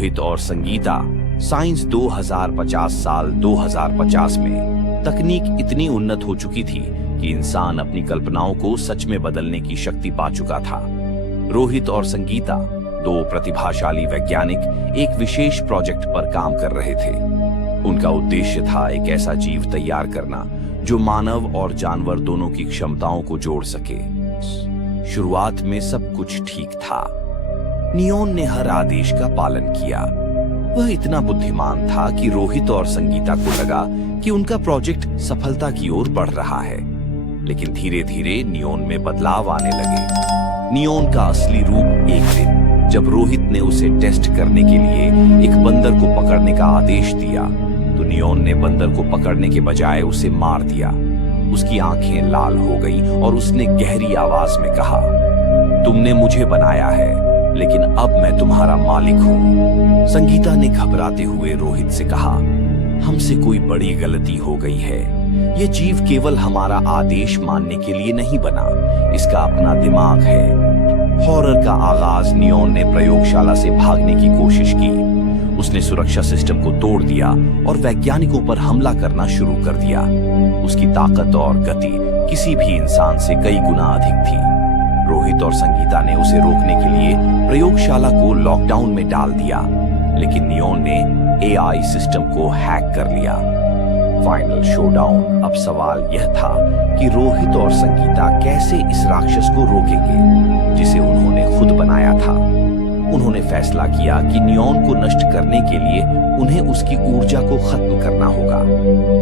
रोहित और संगीता साइंस 2050 साल 2050 में तकनीक इतनी उन्नत हो चुकी थी कि इंसान अपनी कल्पनाओं को सच में बदलने की शक्ति पा चुका था। रोहित और संगीता, दो प्रतिभाशाली वैज्ञानिक, एक विशेष प्रोजेक्ट पर काम कर रहे थे। उनका उद्देश्य था एक ऐसा जीव तैयार करना जो मानव और जानवर दोनों की क्षमताओं को जोड़ सके। शुरुआत में सब कुछ ठीक था। नियोन ने हर आदेश का पालन किया। वह इतना बुद्धिमान था कि रोहित और संगीता को लगा कि उनका प्रोजेक्ट सफलता की ओर बढ़ रहा है। लेकिन धीरे धीरे नियोन में बदलाव आने लगे। नियोन का असली रूप एक दिन जब रोहित ने उसे टेस्ट करने के लिए एक बंदर को पकड़ने का आदेश दिया, तो नियोन ने बंदर को पकड़ने के बजाय उसे मार दिया। उसकी आंखें लाल हो गईं और उसने गहरी आवाज में कहा, तुमने मुझे बनाया है, लेकिन अब मैं तुम्हारा मालिक हूं। संगीता ने घबराते हुए रोहित से कहा, हमसे कोई बड़ी गलती हो गई है। ये जीव केवल हमारा आदेश मानने के लिए नहीं बना, इसका अपना दिमाग है। हॉरर का आगाज नियोन ने प्रयोगशाला से भागने की कोशिश की। उसने सुरक्षा सिस्टम को तोड़ दिया और वैज्ञानिकों पर हमला करना शुरू कर दिया। उसकी ताकत और गति किसी भी इंसान से कई गुना अधिक थी। रोहित और संगीता ने उसे रोकने के लिए प्रयोगशाला को लॉकडाउन में डाल दिया, लेकिन नियोन ने एआई सिस्टम को हैक कर लिया। Final showdown. अब सवाल यह था कि रोहित और संगीता कैसे इस राक्षस को रोकेंगे जिसे उन्होंने खुद बनाया था। उन्होंने फैसला किया कि नियोन को नष्ट करने के लिए उन्हें उसकी ऊर्जा को खत्म करना होगा।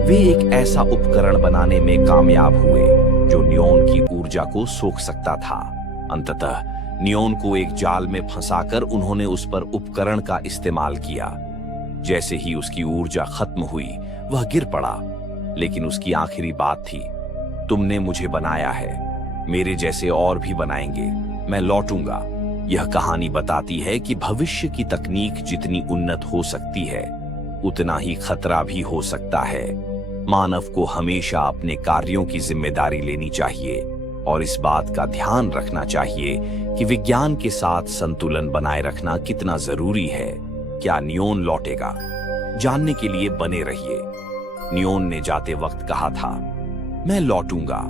वे एक ऐसा उपकरण बनाने में कामयाब हुए जो नियोन की ऊर्जा को सोख सकता था। अंततः नियोन को एक जाल में फंसाकर उन्होंने उस पर उपकरण का इस्तेमाल किया। जैसे ही उसकी ऊर्जा खत्म हुई, वह गिर पड़ा। लेकिन उसकी आखिरी बात थी, तुमने मुझे बनाया है, मेरे जैसे और भी बनाएंगे, मैं लौटूंगा। यह कहानी बताती है कि भविष्य की तकनीक जितनी उन्नत हो सकती है, उतना ही खतरा भी हो सकता है। मानव को हमेशा अपने कार्यों की जिम्मेदारी लेनी चाहिए और इस बात का ध्यान रखना चाहिए कि विज्ञान के साथ संतुलन बनाए रखना कितना जरूरी है। क्या नियोन लौटेगा? जानने के लिए बने रहिए। नियोन ने जाते वक्त कहा था, मैं लौटूंगा,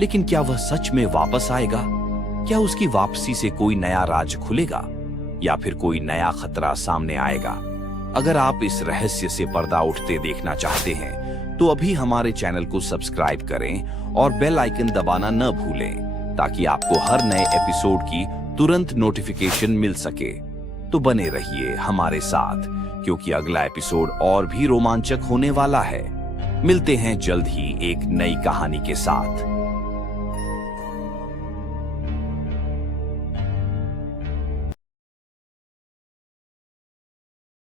लेकिन क्या वह सच में वापस आएगा? क्या उसकी वापसी से कोई नया राज खुलेगा या फिर कोई नया खतरा सामने आएगा? अगर आप इस रहस्य से पर्दा उठते देखना चाहते हैं तो अभी हमारे चैनल को सब्सक्राइब करें और बेल आइकन दबाना न भूलें, ताकि आपको हर नए एपिसोड की तुरंत नोटिफिकेशन मिल सके। तो बने रहिए हमारे साथ, क्योंकि अगला एपिसोड और भी रोमांचक होने वाला है। मिलते हैं जल्द ही एक नई कहानी के साथ।